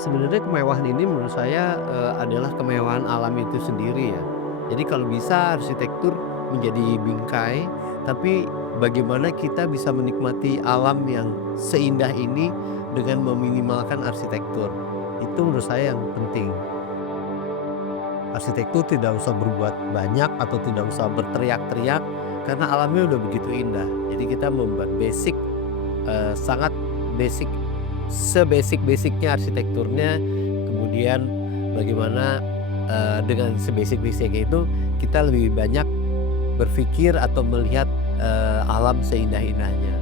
Sebenarnya kemewahan ini menurut saya, adalah kemewahan alam itu sendiri ya. Jadi kalau bisa arsitektur menjadi bingkai, tapi bagaimana kita bisa menikmati alam yang seindah ini dengan meminimalkan arsitektur. Itu menurut saya yang penting. Arsitektur tidak usah berbuat banyak atau tidak usah berteriak-teriak karena alamnya udah begitu indah. Jadi kita membuat basic, sangat basic, sebasic-basicnya arsitekturnya, kemudian bagaimana, dengan sebasic-basicnya itu kita lebih banyak berpikir atau melihat, alam seindah-indahnya.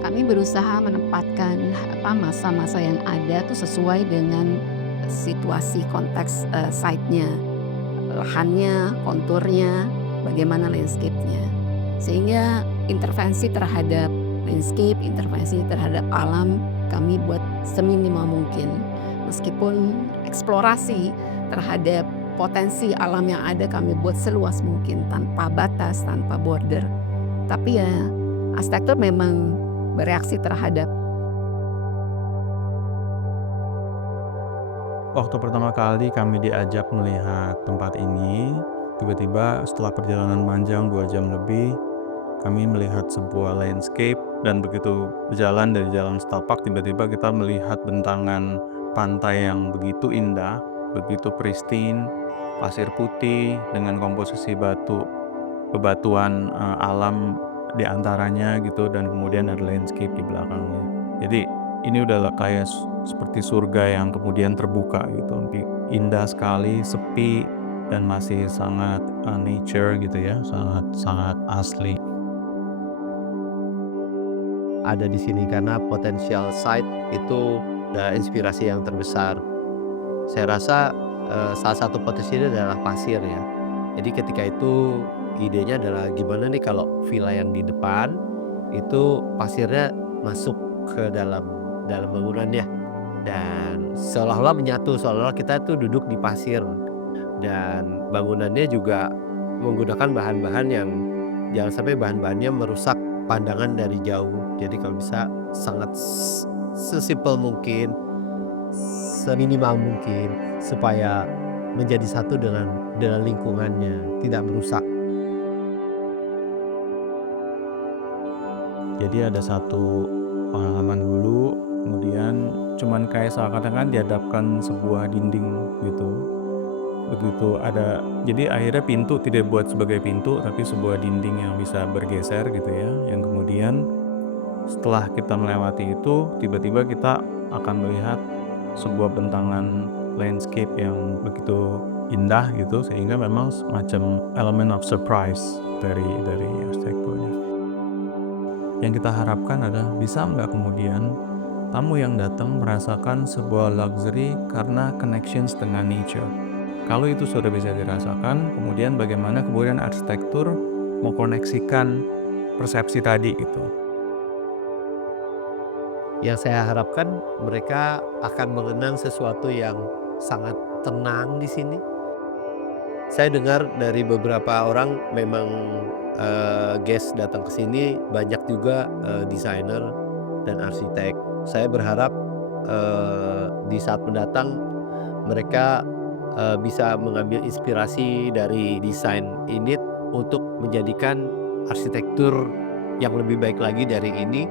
Kami berusaha menempatkan masa-masa yang ada tuh sesuai dengan situasi konteks, site-nya, lahannya, konturnya, bagaimana landscape-nya. Sehingga intervensi terhadap landscape, intervensi terhadap alam kami buat seminimal mungkin. Meskipun eksplorasi terhadap potensi alam yang ada kami buat seluas mungkin tanpa batas, tanpa border. Tapi ya arsitektur memang bereaksi terhadap. Waktu pertama kali kami diajak melihat tempat ini, tiba-tiba setelah perjalanan panjang 2 jam lebih, kami melihat sebuah landscape dan begitu berjalan dari jalan setapak tiba-tiba kita melihat bentangan pantai yang begitu indah, begitu pristine, pasir putih dengan komposisi bebatuan, alam di antaranya gitu dan kemudian ada landscape di belakangnya. Jadi ini udah kayak seperti surga yang kemudian terbuka gitu, indah sekali, sepi dan masih sangat, nature gitu ya, sangat sangat asli. Ada di sini karena potensial site itu inspirasi yang terbesar. Saya rasa, salah satu potensinya adalah pasir ya. Jadi ketika itu idenya adalah gimana nih kalau villa yang di depan, itu pasirnya masuk ke dalam dalam bangunannya dan seolah-olah menyatu, seolah-olah kita tuh duduk di pasir dan bangunannya juga menggunakan bahan-bahan yang jangan sampai bahan-bahannya merusak pandangan dari jauh. Jadi kalau bisa sangat sesimpel mungkin, seminimal mungkin supaya menjadi satu dengan lingkungannya, tidak merusak. Jadi ada satu pengalaman dulu, kemudian cuman kayak seakan-akan kan dihadapkan sebuah dinding gitu. Begitu ada jadi akhirnya pintu tidak buat sebagai pintu, tapi sebuah dinding yang bisa bergeser gitu ya, yang kemudian setelah kita melewati itu, tiba-tiba kita akan melihat sebuah bentangan landscape yang begitu indah gitu, sehingga memang semacam elemen of surprise dari arsitekturnya. Yang kita harapkan adalah bisa nggak kemudian tamu yang datang merasakan sebuah luxury karena connections dengan nature. Kalau itu sudah bisa dirasakan, kemudian bagaimana kemudian arsitektur mengkoneksikan persepsi tadi gitu. Yang saya harapkan mereka akan mengenang sesuatu yang sangat tenang di sini. Saya dengar dari beberapa orang memang, guest datang ke sini banyak juga, desainer dan arsitek. Saya berharap, di saat mendatang mereka, bisa mengambil inspirasi dari desain ini untuk menjadikan arsitektur yang lebih baik lagi dari ini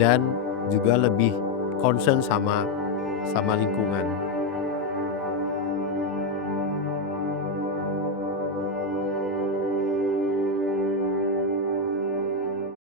dan juga lebih concern sama sama lingkungan.